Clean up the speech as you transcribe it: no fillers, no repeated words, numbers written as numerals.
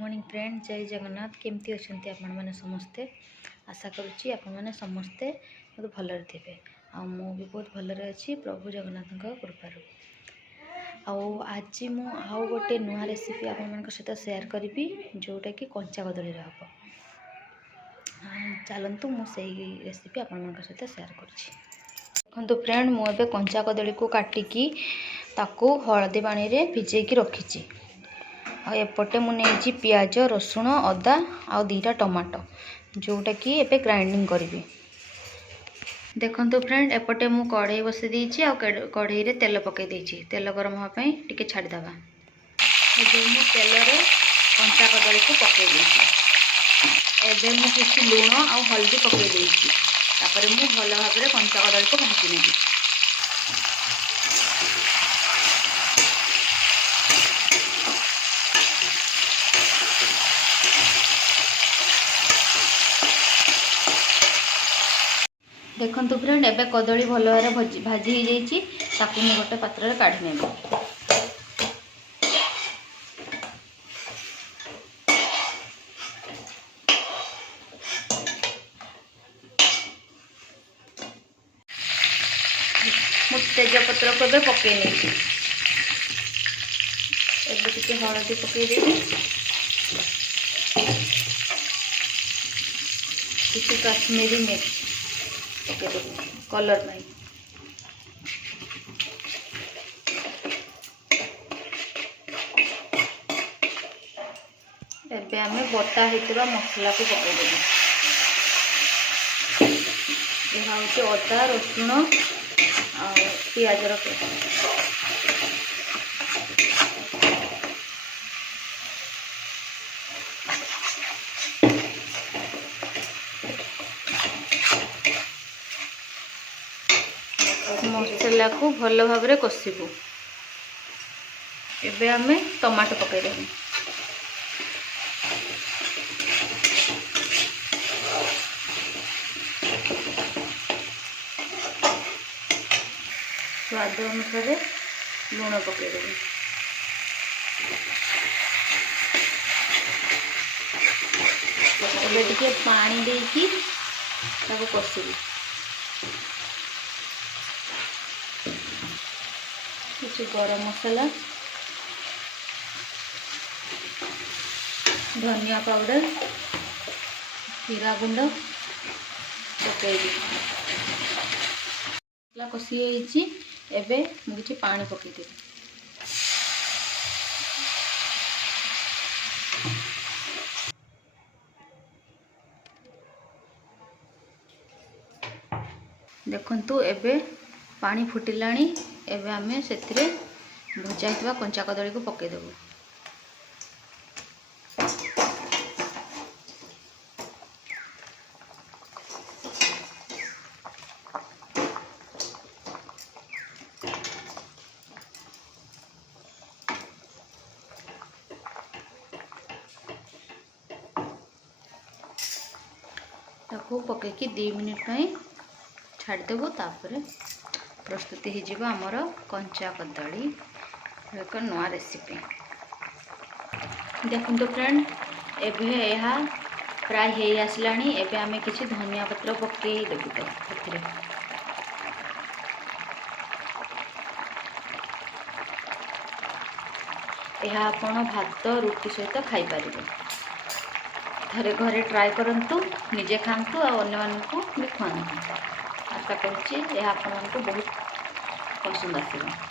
Morning friend, जय जगन्नाथ। केमती अच्छा आपण मैंने समस्ते? आशा करुच्ची आपण मैंने समस्ते बहुत भलरे थे। मु भी बहुत भलरे अच्छी प्रभु जगन्नाथ कृपार। आज मु आउ गोटे नुआ रेसिपी आपण सहित शेयर करी जोटा कि कंचा कदली हम। चलतु मुझे रेसिपी आपण सहित शेयर कर फ्रेंड, मुझे कंचा कदली को काटिकी ताकू हलदी पानी रे भिजेकी रखी। एपटे मुझे पियाज रसुण अदा आ दीटा टमाटो जोटा कि एबे ग्राइंडिंग करी। देखंतु फ्रेंड, एपटे मु कढ़ई बसई देछि आ कढ़ई रे तेल पकई देछि। तेल गरम होवा पई टिके छाड़ी दबा। एबे मु तेल रे कंचा कदली को पकई देछि। एबे मु किछि लूण आ हल्दी पकई देछि। तापर मु भल भाबरे कंचा कदली को भाजी नेबी। देखंतु फ्रेंड, एबे कदली भल भावे भाजी हो जाइए। ताकू मु गोटे पात्र रे काढी नेबी। मु तेजपत्र को एबे पकई नेबी। एबे टिके हळदी पकई देबी। किछि कश्मीरी मिर्च पकई देबी कलर पाई। एबे आमे बटा हेतबा मसला को पकई देबी। यह होचे अदा रसुण आ पियाज रो पेस्ट। मसला को भल भाव कषिबू। एबे आमे टमाटो पकई देबू। स्वाद अनुसार लूण पकई देबू। एबे टिके पानी देकी ताको कषिबू। किछि गरम मसाला, धनिया पाउडर, जीरा गुंड पकईबी। मसला कषि होइछि। एबे मु किछि पानी पकई देबी। देखंतु एबे पानी फुटिलाणी। एबे आमे सेथिरे भजा हितबा कंचा कदली को पकई देबू। ताको पकईकी 2 मिनिट पई छाड़ी देबू। तापर प्रस्तुति हो आमर कंचा कदली एक नुआ रेसिपी। देखो फ्रेंड, एबे यह प्राय हो आसलानी। एबे आमे किछि धनिया पत्र पकई देबू। तो यह आपण भात रुटी सहित खाई पारिबे। थरे घरे ट्राए करंतु, निजे खांतु और अन्य मानकु भी खुआंतु। आशा करुच्ची यह आपको बहुत पसंद आसिबो।